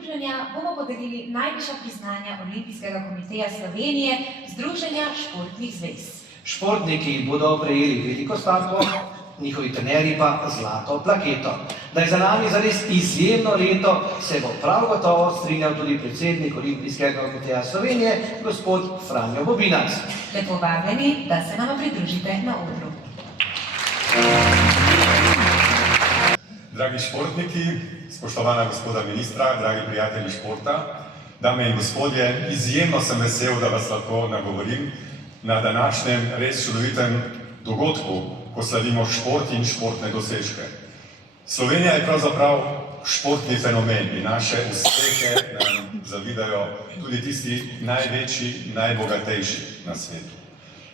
druženja bomo podelili najvišja priznanja Olimpijskega komiteja Slovenije, Združenja športnih zvez. Športniki bodo prejeli veliko stavko, njihovi trenerji pa zlato plaketo. Da je za nami zares izjemno leto, se bo prav gotovo strinjal tudi predsednik Olimpijskega komiteja Slovenije, gospod Franjo Bobinac. Lepo vabljeni, da se nama pridružite na odru. Dragi športniki, spoštovana gospoda ministra, dragi prijatelji športa, dame in gospodje, izjemno sem vesel, da vas lahko nagovorim na današnjem res čudovitem dogodku, ko slavimo šport in športne dosežke. Slovenija je pravzaprav športni fenomen in naše uspehe nam zavidajo tudi tisti največji, najbogatejši na svetu.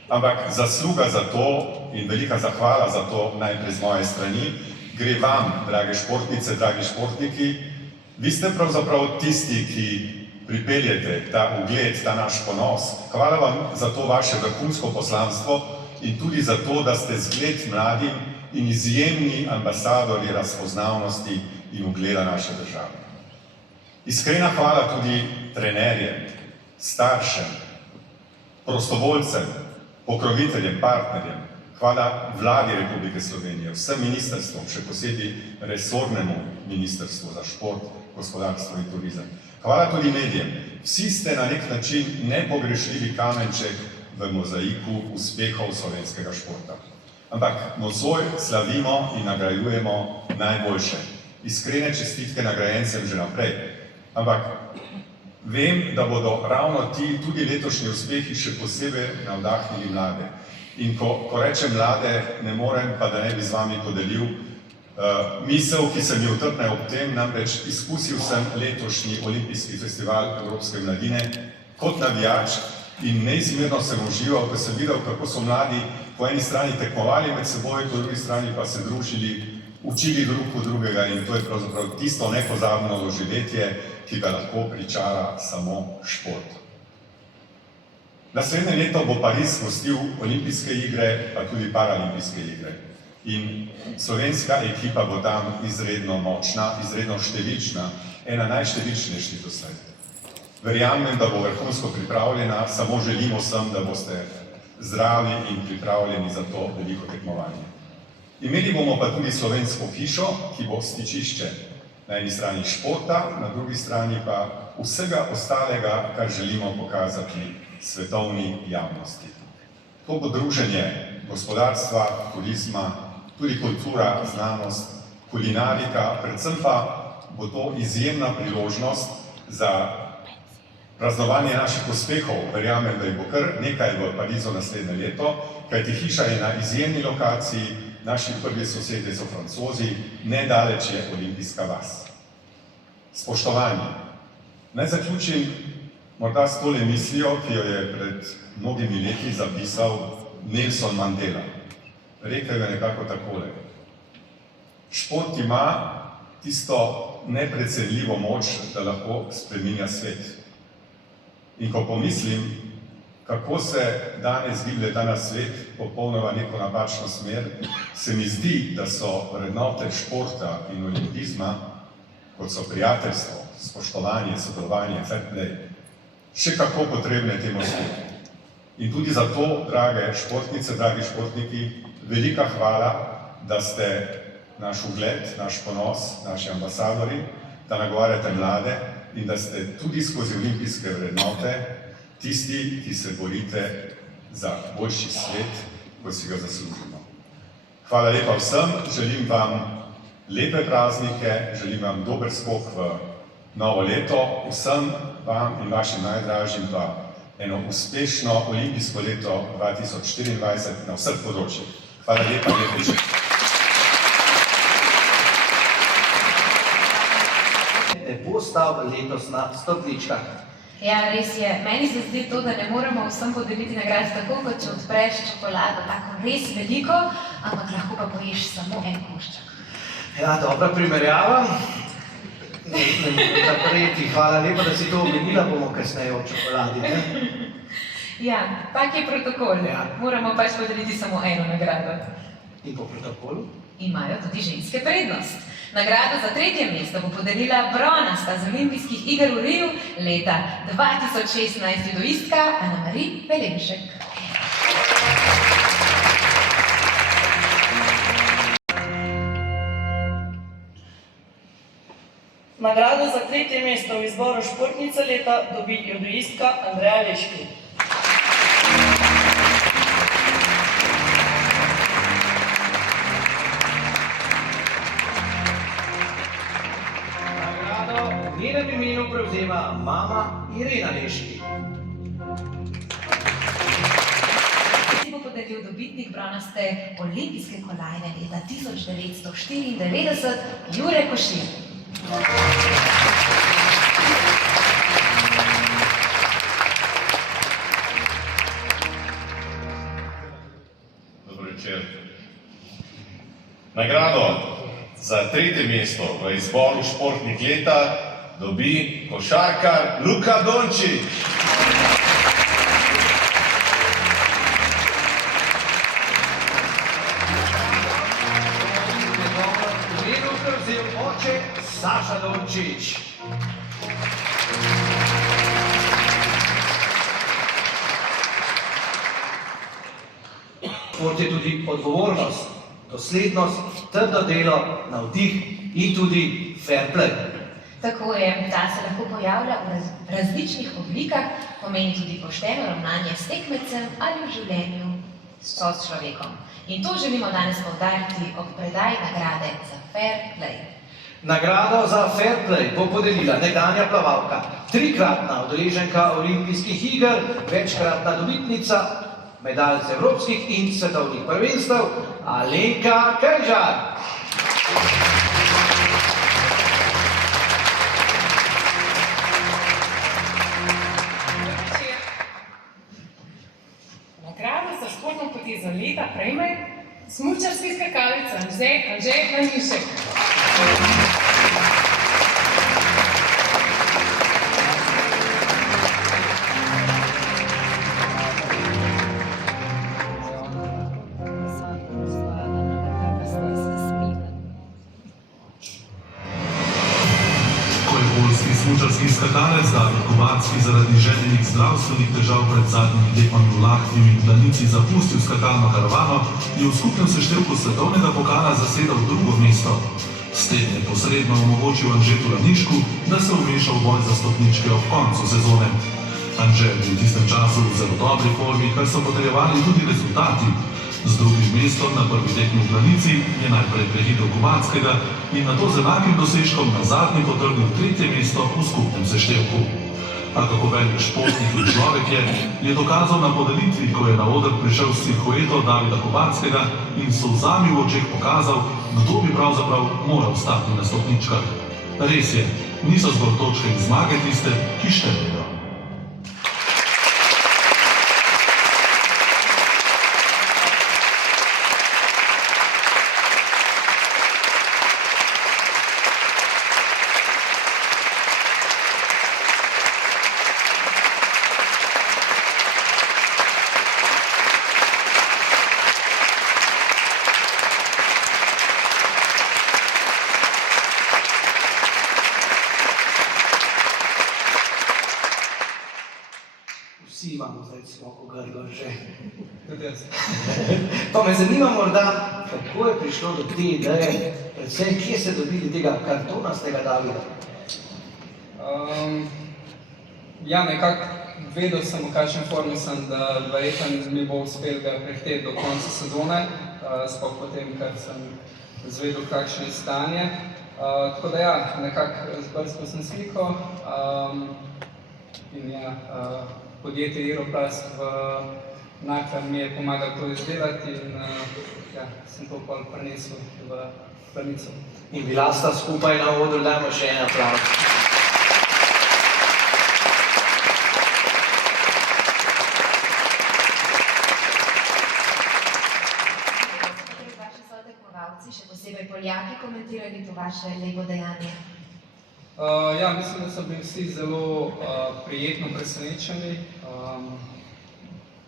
Ampak zasluga za to in velika zahvala za to najprej z moje strani gre vam, drage športnice, dragi športniki. Vi ste pravzaprav tisti, ki pripeljete ta ugled, ta naš ponos. Hvala vam za to vaše vrhunsko poslanstvo in tudi za to, da ste zgled mladim in izjemni ambasadorji razpoznavnosti in ugleda naše države. Iskrena hvala tudi trenerjem, staršem, prostovoljcem, pokroviteljem, partnerjem. Hvala vladi Republike Slovenije, vsem ministrstvom, še posebej resornemu ministrstvu za šport, gospodarstvo in turizem. Hvala tudi medijem. Vsi ste na nek način nepogrešljivi kamenček v mozaiku uspehov slovenskega športa. Ampak nocoj slavimo in nagrajujemo najboljše. Iskrene čestitke nagrajencem že naprej. Ampak vem, da bodo ravno ti tudi letošnji uspehi še posebej navdahnili mlade. In ko rečem mlade, ne morem pa da ne bi z vami podelil misel, ki se mi utrpne ob tem, namreč izkusil sem letošnji olimpijski festival Evropske mladine kot navijač in neizmerno sem užival, ko sem videl, kako so mladi po eni strani tekmovali med seboj, po drugi strani pa se družili, učili drug od drugega in to je pravzaprav tisto nepozabno doživetje, ki ga lahko pričara samo šport. Naslednje leto bo Pariz gostil olimpijske igre, pa tudi paralimpijske igre. In slovenska ekipa bo tam izredno močna, izredno številčna, ena najštevilčnejših doslej. Verjamem, da bo vrhunsko pripravljena, samo želimo vsem, da boste zdravi in pripravljeni za to veliko tekmovanje. Imeli bomo pa tudi slovensko hišo, ki bo stičišče na eni strani športa, na drugi strani pa vsega ostalega, kar želimo pokazati svetovni javnosti. To bo druženje gospodarstva, turizma, tudi kultura, znanost, kulinarika, predvsem pa bo to izjemna priložnost za praznovanje naših uspehov. Verjamem, da je bo kar nekaj v Parizu naslednje leto, kajti hiša je na izjemni lokaciji, naši prvi sosedje so Francozi, nedaleč je olimpijska vas. Spoštovani, naj zaključim morda s tole mislijo, ki jo je pred mnogimi leti zapisal Nelson Mandela. Rekel je nekako takole: šport ima tisto neprecenljivo moč, da lahko spreminja svet. In ko pomislim, kako se danes giblje ta na svet, popolnoma neko napačno smer, se mi zdi, da so vrednote športa in olimpizma, kot so prijateljstvo, spoštovanje, sodelovanje, fair play, še kako potrebne temu svetu. In tudi zato, drage športnice, dragi športniki, velika hvala, da ste naš ugled, naš ponos, naši ambasadori, da nagovarjate mlade in da ste tudi skozi olimpijske vrednote tisti, ki se borite za boljši svet, kot si ga zaslužimo. Hvala lepa vsem, želim vam lepe praznike, želim vam dober skok v novo leto, vsem vam in vašim najdražjim pa eno uspešno olimpijsko leto 2024 na vseh področjih. Hvala lepa, lep večer. Ne bo stal letos na stopničkah. Ja, res je. Meni se zdi to, da ne moremo vsem podeliti nagrad tako, kot če odpreš čokolado, tako res veliko, ampak lahko pa poješ samo en košček. Ja, dobra primerjava. Ne morem zapreti. Hvala lepa, da si to omenila, bomo kasneje o čokoladi, ne? Ja, tak je protokol. Ja. Moramo pač podeliti samo eno nagrado. In po protokolu? Imajo tudi ženske prednost. Nagrado za 3. mesto bo podelila bronasta z olimpijskih iger v Riju leta 2016 judoistka Ana-Mari Velenšek. Nagrado za 3. mesto v izboru športnice leta dobi judoistka Andreja Leški. Nagrado v njenem imenu prevzema mama Irena Leški. Ki bo podelil dobitnik bronaste olimpijske kolajne leta 1994 Jure Košir. Dobro večer. Nagrado za 3. mesto v izboru športnik leta dobi košarkar Luka Dončić. V imenu prevzel oče Saša Dončić. Šport je tudi odgovornost, doslednost, trdo delo, navdih in tudi fair play. Tako je, ta se lahko pojavlja v različnih oblikah, pomeni tudi pošteno ravnanje s tekmecem ali v življenju s človekom. In to želimo danes poudariti ob predaji nagrade za fair play. Nagrado za fair play bo podelila nekdanja plavalka, 3-kratna udeleženka olimpijskih iger, večkratna dobitnica medalj z evropskih in svetovnih prvenstev, Alenka Kajžar. Nagrado za športno potezo leta prejme smučarski skakalec Anže Lanišek. Smučarski skakalec David Kubacki zaradi željenih zdravstvenih težav pred zadnjimi tekmami v Lahtiju in Planici zapustil skakalno karavano, je v skupnem seštevku svetovnega pokala zasedal 2. mesto. S tem je posredno omogočil Anžetu Lanišku, da se vmeša v boj za stopničke ob koncu sezone. Anže je bil v tistem času v zelo dobri formi, kar so potrjevali tudi rezultati. Z 2. mestom na prvi tekmi v Planici je najprej prehitel Kubackega in nato z enakim dosežkom na zadnji potrdil 3. mesto v skupnem seštevku. A kako velik športnik in človek je dokazal na podelitvi, ko je na oder prišel s silhueto Davida Kubackega in s solzami v očeh pokazal, kdo bi pravzaprav moral stati na stopničkah. Res je, niso zgolj točke in zmage tiste, ki štejejo. Vsi imamo zdaj smoko grlo že. Pa me zanima morda, kako je prišlo do te ideje, predvsem kje ste dobili tega kartonastega Davida? Ja, nekako vedel sem, v kakšen formi sem, da verjetno mi bo uspel ga prehiteti do konca sezone, sploh potem, ker sem izvedel, kakšno je stanje. Tako da ja, nekako zbrskal sem sliko in ja, podjetje Aeroplast v Naklen mi je pomagal to izdelati in ja, sem to pol prinesel v Planico. In bila sta skupaj na odru, dajmo še en aplavz. Vaši sotekmovalci, še posebej Poljaki, komentirali to vaše lepo dejanje? Ja, mislim, da so bili vsi zelo prijetno presenečeni.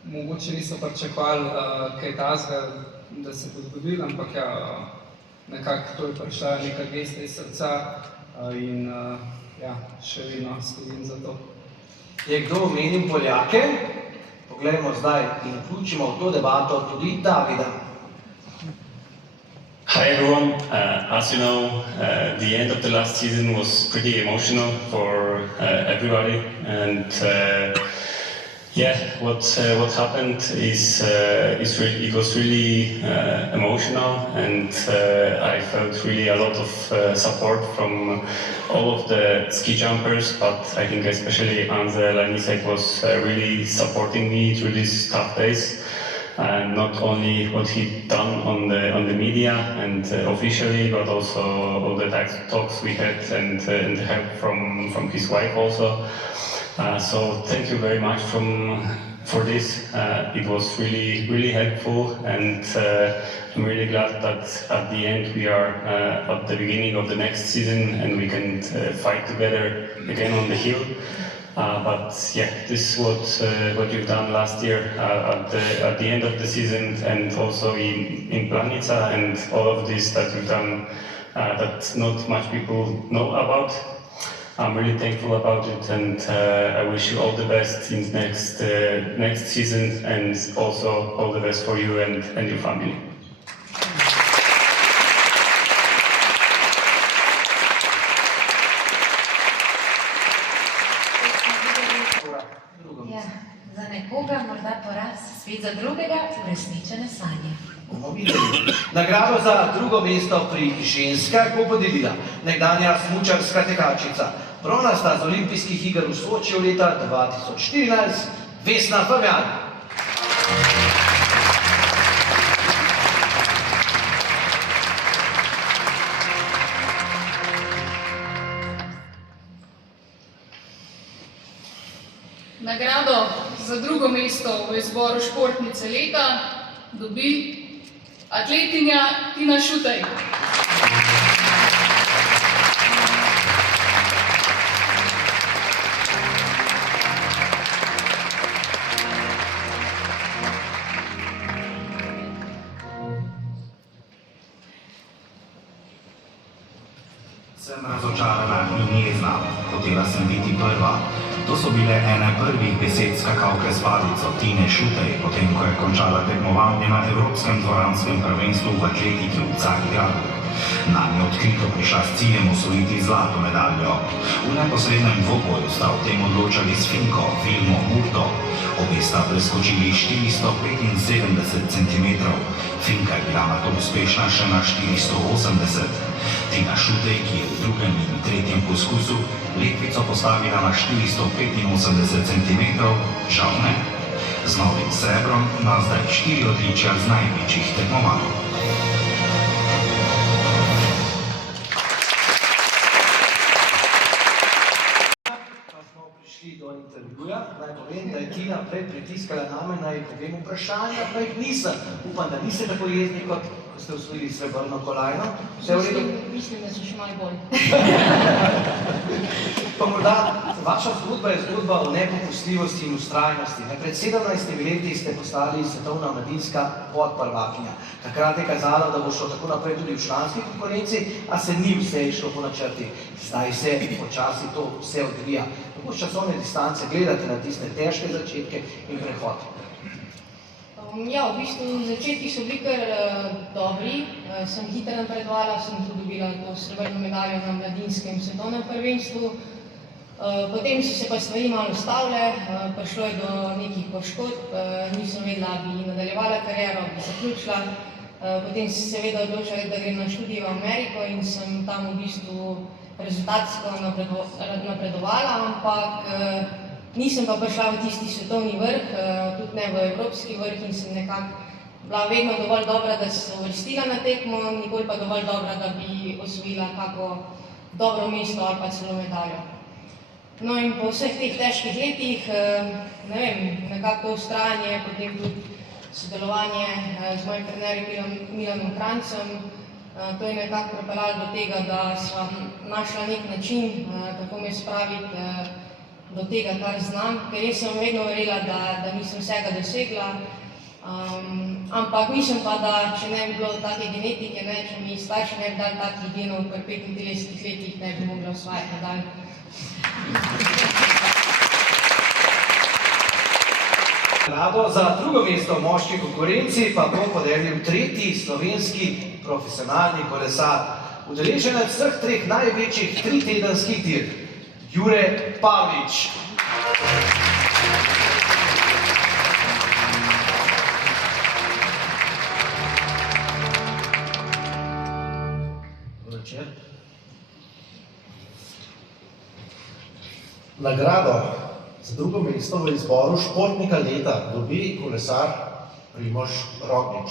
Mogoče niso pričakovali kaj takega, da se bo zgodilo, ampak ja, nekako to je prišla neka gesta iz srca in ja, še vedno stojim za to. Je kdo omenil Poljake? Poglejmo zdaj in vključimo v to debato tudi Davida. Hi everyone. As you know, the end of the last season was pretty emotional for everybody, and what happened is it was really emotional, and I felt really a lot of support from all of the ski jumpers, but I think especially Anze Lanisek was really supporting me through these tough days. And not only what he done on the media and officially, but also all the talks we had and the help from his wife also. So thank you very much for this. It was really helpful, and I'm really glad that at the end we are at the beginning of the next season and we can fight together again on the hill. But yeah, this is what you've done last year at the end of the season, and also in Planica, and all of this that you've done that not much people know about. I'm really thankful about it, and I wish you all the best in next season, and also all the best for you and your family. Ja, za nekoga morda poraz, spet za drugega uresničene sanje. Bomo videli. Nagrado za drugo mesto pri ženskah bo podelila nekdanja smučarska tekačica, bronasta z olimpijskih iger v Sočiju leta 2014, Vesna Fabjan. Nagrado za drugo mesto v izboru športnice leta dobi atletinja Tina Šutej. Sem razočarana in jezna. Hotela sem biti prva. To so bile ene prvih besed skakalke s palico Tine Šutej, potem ko je končala tekmovanje na Evropskem dvoranskem prvenstvu v atletiki v Carigradu. Nanjo odkrito prišla s ciljem osvojiti zlato medaljo. V neposrednem dvoboju sta o tem odločali s Finko Vilmo Murto. Obe sta preskočili 475 cm. Finka je bila nato uspešna še na 480. Tina Šutej, ki je v drugem in tretjem poskusu letvico postavila na 485 cm, žal ne. Z novim srebrom ima zdaj 4 odličja z največjih tekmovanj. Do intervjuja, naj povem, da je Tina prej pritiskala name, naj povem vprašanja, pa jih nisem. Upam, da niste tako jezni, kot ko ste osvojili srebrno kolajno. Vse v redu? Mislim, da so še malo bolj. Pa morda, vaša zgodba je zgodba o nepopustljivosti in ustrajnosti. Pred 17 leti ste postali svetovna mladinska podprvakinja. Takrat je kazalo, da bo šlo tako naprej tudi v članski konkurenci, a se ni vse išlo po načrti. Zdaj se počasi to vse odvija. Kako z časovne distance gledate na tiste težke začetke in prehod? Ja, v bistvu začetki so bili kar dobri. Sem hitro napredovala, sem tudi dobila to srebrno medaljo na mladinskem svetovnem prvenstvu. Potem so se pa stvari malo ustavile, prišlo je do nekih poškodb, nisem vedela, bi nadaljevala kariero, bi zaključila. Potem sem se seveda odločila, da grem na študij v Ameriko in sem tam v bistvu rezultatsko napredovala, ampak nisem pa prišla v tisti svetovni vrh, tudi ne v evropski vrh, in sem nekako bila vedno dovolj dobra, da se uvrstila na tekmo, nikoli pa dovolj dobra, da bi osvojila kako dobro mesto ali pa celo medaljo. No in po vseh teh težkih letih, ne vem, nekako to vztrajanje, potem tudi sodelovanje z mojim trenerjem Milanom Krancem, to je nekako pripeljalo do tega, da sva našla nek način, kako me spraviti do tega, kar znam, ker jaz sem vedno verjela, da nisem vsega dosegla, Ampak mislim pa, da če ne bi bilo take genetike, ne, če mi starši ne bi dali takih genov, pri 35 letih ne bi mogla osvajati nadalje. Nagrado za drugo mesto v moški konkurenci pa bo podelil tretji slovenski profesionalni kolesar, udeleženec vseh treh največjih tritedenskih dirk, Jure Pavlič. Nagrado za drugo mesto v izboru športnika leta dobi kolesar Primož Roglič.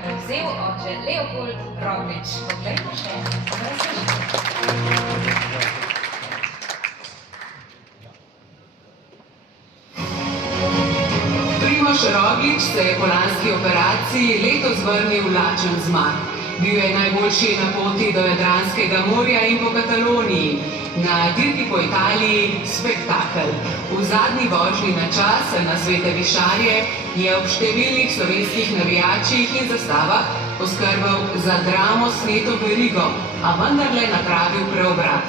Prevzel oče Leopold Roglič. Poglejmo še razložitev. Primož Roglič se je po lanski operaciji letos vrnil lačen zmag. Bil je najboljši na poti do Jadranskega morja in po Kataloniji. Na dirki po Italiji spektakel. V zadnji vožnji na čas na Svete Višarje je ob številnih slovenskih navijačih in zastavah poskrbel za dramo s Neto Verigo, a vendarle napravil preobrat.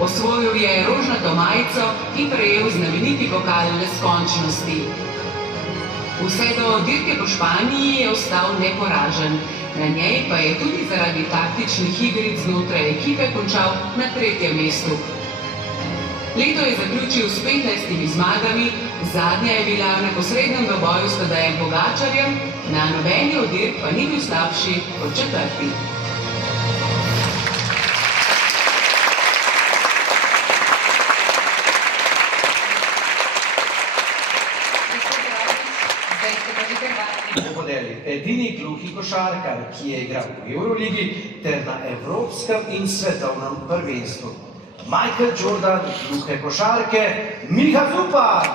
Osvojil je rožnato majico in prejel znameniti pokal neskončnosti. Vse do dirke po Španiji je ostal neporažen. Na njej pa je tudi zaradi taktičnih igric znotraj ekipe končal na 3. mestu. Leto je zaključil s 15 zmagami, zadnja je bila v neposrednem doboju s Tadejem Pogačarjem, na nobeni od dirk pa ni bil slabši kot 4. Edini gluhi košarkar, ki je igral v Euroligi ter na evropskem in svetovnem prvenstvu. Michael Jordan, gluhe košarke, Miha Zupar!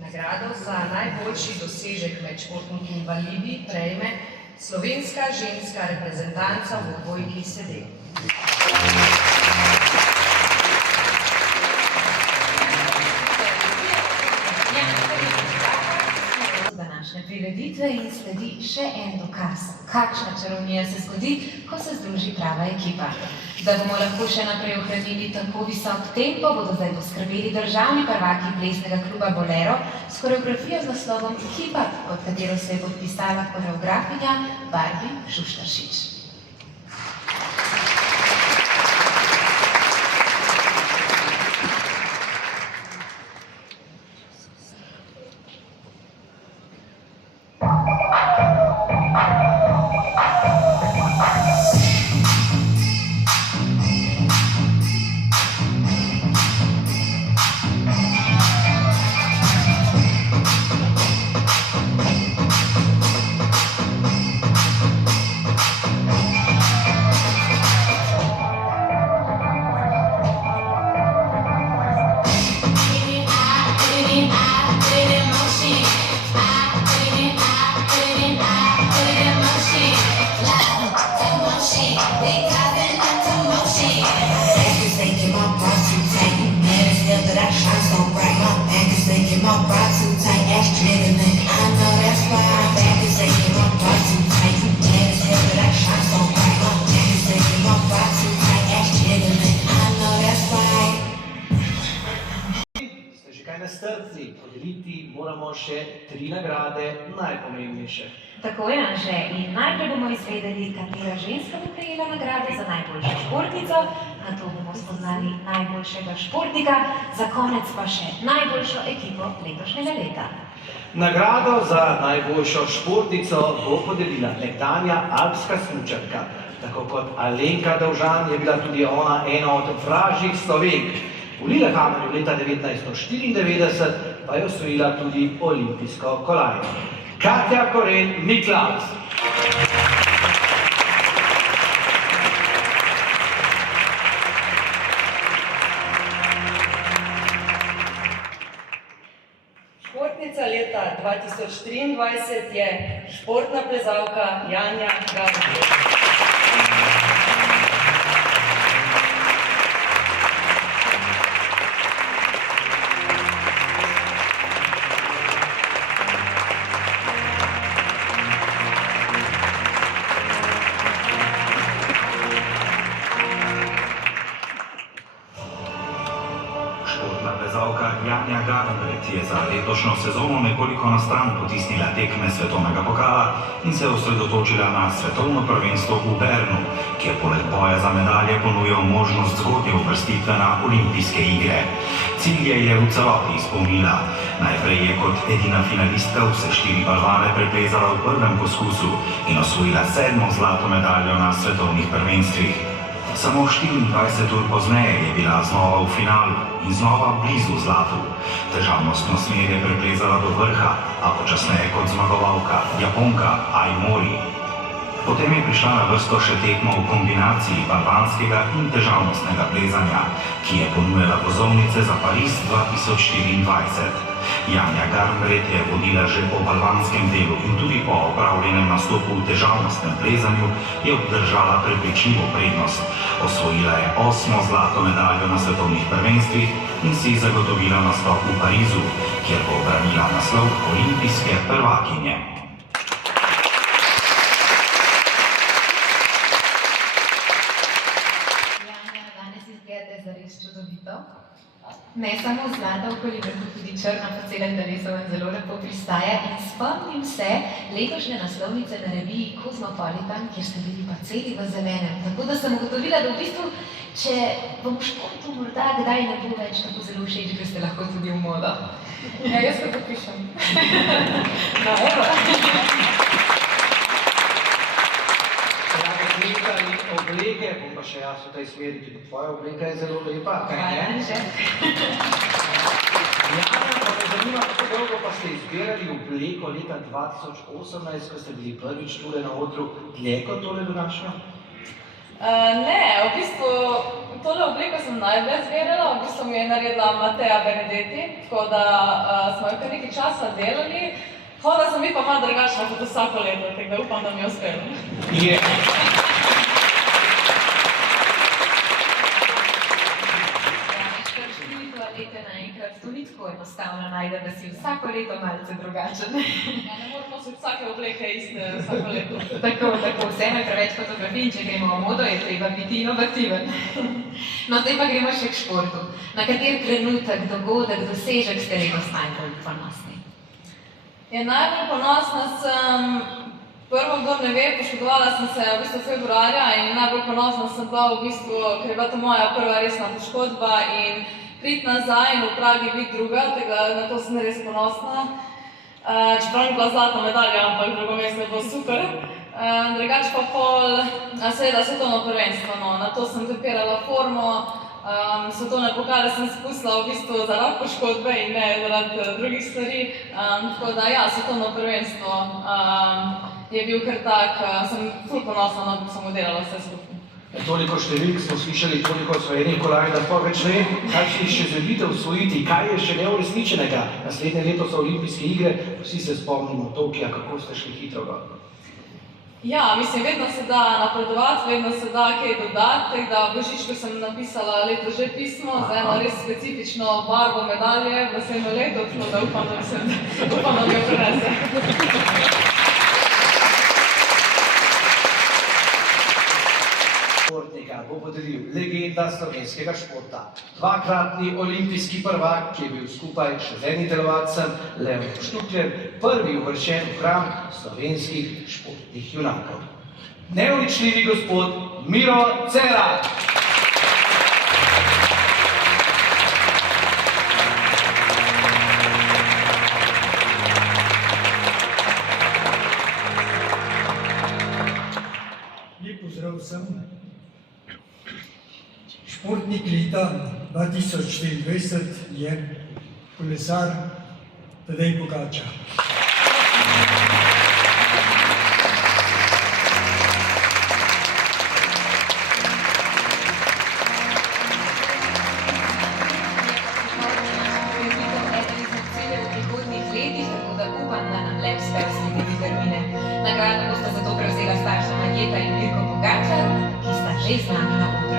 Nagrado za najboljši dosežek med športniki invalidi prejme slovenska ženska reprezentanca v odbojki sede. Današnje prireditve in sledi še en dokaz, kakšna čarovnija se zgodi, ko se združi prava ekipa. Da bomo lahko še naprej ohranili tako visok tempo, bodo zdaj poskrbeli državni prvaki plesnega kluba Bolero s koreografijo z naslovom Ekipa, pod katero se je podpisala koreografinja Barbi Šuštaršič. Podeliti moramo še 3 nagrade, najpomembnejše. Tako je, Anže, in najprej bomo izvedeli, katera ženska bo prejela nagrade za najboljšo športnico, nato bomo spoznali najboljšega športnika, za konec pa še najboljšo ekipo letošnjega leta. Nagrado za najboljšo športnico bo podelila nekdanja alpska smučarka. Tako kot Alenka Dovžan je bila tudi ona ena od vražjih Slovenk. V Lillehammerju leta 1994 pa je osvojila tudi olimpijsko kolajno. Katja Koren Miklavs. 2023 je športna plezalka Janja Garnbret. Športna plezalka Janja Garnbret je za letošnjo sezono nekoliko na stran potisnila tekme svetovnega pokala in se osredotočila na svetovno prvenstvo v Bernu, kjer poleg boja za medalje ponujal možnost zgodnje uvrstitve na olimpijske igre. Cilje je v celoti izpolnila. Najprej je kot edina finalistka vse 4 balvane preplezala v prvem poskusu in osvojila 7. zlato medaljo na svetovnih prvenstvih. Samo 24 ur pozneje je bila znova v finalu in znova blizu zlatu. Težavnostno smer je preplezala do vrha, a počasneje kot zmagovalka Japonka Ai Mori. Potem je prišla na vrsto še tekmo v kombinaciji balvanskega in težavnostnega plezanja, ki je ponujala vozovnice za Pariz 2024. Janja Garnbret je vodila že po balvanskem delu in tudi po opravljenem nastopu v težavnostnem plezanju je obdržala prepričljivo prednost. Osvojila je 8. zlato medaljo na svetovnih prvenstvih in si zagotovila nastop v Parizu, kjer bo obranila naslov olimpijske prvakinje. Janja, danes izgledate zares čudovito. Ne samo zlata okoli vrhu, tudi črna po celem telesu vam zelo lepo pristaja in spomnim se letošnje naslovnice na reviji Cosmopolitan, kjer ste bili pa celi v zelenem. Tako da sem ugotovila, da v bistvu, če vam v športu morda kdaj ne bo več tako zelo všeč, da ste lahko tudi v modo. Ja, jaz to podpišem. No, evo. Obleke, bom pa še jaz v tej smeri, tudi tvoja obleka je zelo lepa. Hvala, že. Janja, pa me zanima, kako dolgo pa ste izbirali obleko leta 2018, ko ste bili prvič tule na odru, dlje kot tole današnjo? Ne, v bistvu tole obleko sem najbolj zbirala, v bistvu mi je naredila Mateja Benedetti, tako da smo jo kar nekaj časa delali. Hodila sem biti pa malo drugačna kot vsako leto, tako da upam, da mi je uspelo. Naenkrat to ni tako enostavno najde, da si vsako leto malce drugačen. Ja, ne moramo nositi vsake obleke iste vsako leto. Tako, vseeno je preveč fotografij in če gremo v modo, je treba biti inovativen. No, zdaj pa gremo še k športu. Na kateri trenutek, dogodek, dosežek ste letos najbolj ponosni? Ja, najbolj ponosna sem, prvo, kdor ne ve, poškodovala sem se v bistvu februarja in najbolj ponosna sem bila v bistvu, ker je bila to moja prva resna poškodba in priti nazaj in v Pragi biti druga, tega na to sem res ponosna. Čeprav ni bila zlata medalja, ampak drugo mesto je bilo super. Drugače pa pol, seveda svetovno prvenstvo, no, na to sem tempirala formo, svetovne pokale sem spustila v bistvu zaradi poškodbe in ne zaradi drugih stvari. Tako da ja, svetovno prvenstvo je bil kar tak, sem ful ponosna, no, kako sem oddelala vse skupaj. Toliko številk smo slišali, toliko osvojenih kolajn, da sploh več ne vem, kaj si še želite usvojiti, kaj je še neuresničenega. Naslednje leto so olimpijske igre, vsi se spomnimo Tokija, kako ste šli hitro gor. Ja, mislim, vedno se da napredovati, vedno se da kaj dodati, tako da v Božičku sem napisala letos že pismo za eno res specifično barvo medalje v naslednjo leto, tako da upam, da mi jo prinese. Športnika bo podelil legenda slovenskega športa, dvakratni olimpijski prvak, ki je bil skupaj še z enim telovadcem, Levom Štukljem, prvi uvrščen v hram slovenskih športnih junakov. Neuničljivi gospod Miro Cerar. Lep pozdrav vsem. Športnik leta 2024 je kolesar Tadej Pogačar. Eden izmed ciljev v prihodnjih letih, tako da upam, že z nami na odru.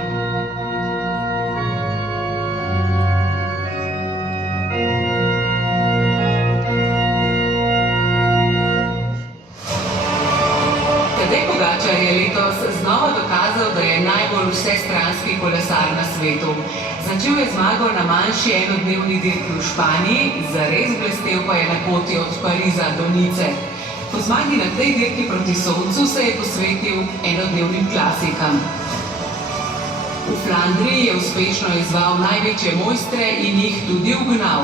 Tadej Pogačar je letos znova dokazal, da je najbolj vsestranski kolesar na svetu. Začel je zmago na manjši enodnevni dirki v Španiji, zares blestel pa je na poti od Pariza do Nice. Po zmagi na tej dirki proti Soncu se je posvetil enodnevnim klasikam. V Flandriji je uspešno izval največje mojstre in jih tudi ugnal.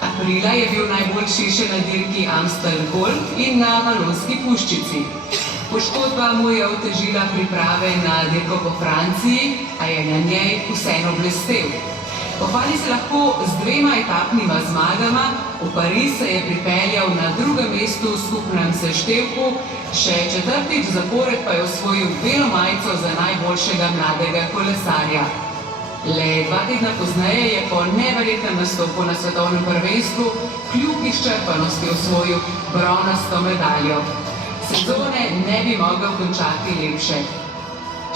Aprila je bil najboljši še na dirki Amstel Gold in na Valonski puščici. Poškodba mu je otežila priprave na dirko po Franciji, a je na njej vseeno blestel. Pohvali se lahko z 2 etapnima zmagama, v Pariz se je pripeljal na 2. mestu v skupnem seštevku, še 4. zapored pa je osvojil belo majico za najboljšega mladega kolesarja. Le 2 tedna pozneje je po neverjetnem nastopu na svetovnem prvenstvu kljub izčrpanosti osvojil bronasto medaljo. Sezone ne bi mogel končati lepše.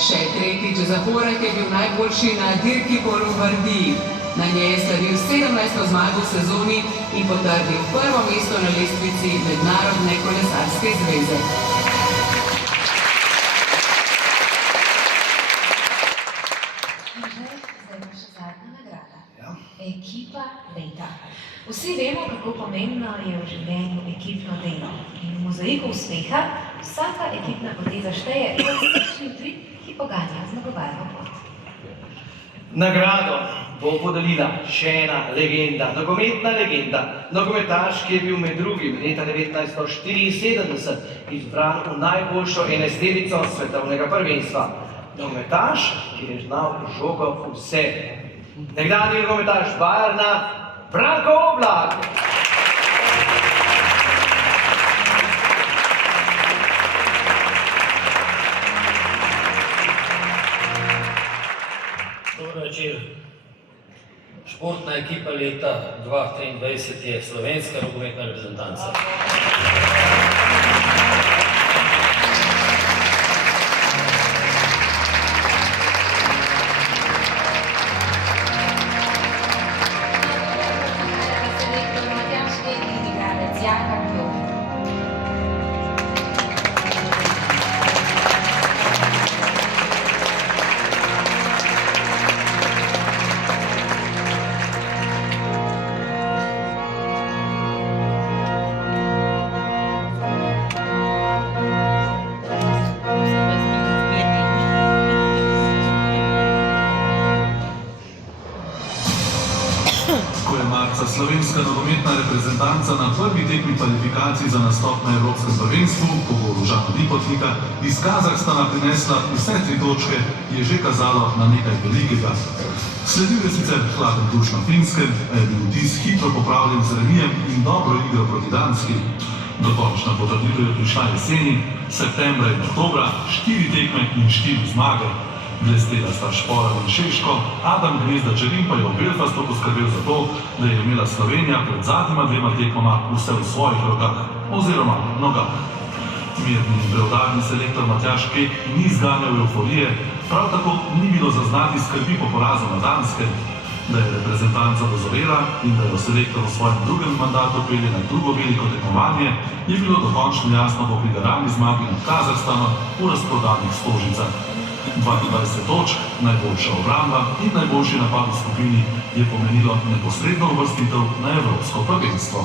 Še 3. zapored je bil najboljši na dirki po Lombardiji. Na njej je slavil 17. zmago v sezoni in potrdil 1. mesto na lestvici Mednarodne kolesarske zveze. Zdaj pa še zadnja nagrada. Ekipa leta. Vsi vemo, kako pomembno je v življenju ekipno delo. In v mozaiku uspeha vsaka ekipna poteza šteje in resnični trik, ki poganja zmagovalno pot. Nagrado bo podelila še ena legenda, nogometna legenda, nogometaš, ki je bil med drugim leta 1974 izbran v najboljšo enajsterico svetovnega prvenstva. Nogometaš, ki je znal žogo vse. Nekdanji nogometaš Bayerna, Branko Oblak. Dober večer. Športna ekipa leta 2023 je slovenska nogometna reprezentanca. Slovenska nogometna reprezentanca na prvi tekmi kvalifikacij za nastop na Evropskem prvenstvu po golu Žana Vipotnika iz Kazahstana prinesla vse 3 točke, je že kazalo na nekaj velikega. Sledil je sicer hladen duš na Finskem, a je bil vtis hitro popravljen z remijem in dobro igro proti Danski. Dokončna potrditev je prišla jeseni, septembra in oktobra, 4 tekme in 4 zmage. Blestela sta Šporov in Šeško, Adam Gnezda-Čerin pa je v Belfastu poskrbel za to, da je imela Slovenija pred zadnjima 2 tekmama vse v svojih rokah, oziroma nogah. Mirni in preudarni selektor Matjaž Kek ni zganjal euforije, prav tako ni bilo zaznati skrbi po porazu na Danskem. Da je reprezentanca dozorela in da jo selektor v svojem drugem mandatu pelje na drugo veliko tekmovanje, je bilo dokončno jasno po prigarani zmagi nad Kazahstanom v razprodanih Stožicah. 22 točk, najboljša obramba in najboljši napad v skupini je pomenilo neposredno uvrstitev na Evropsko prvenstvo.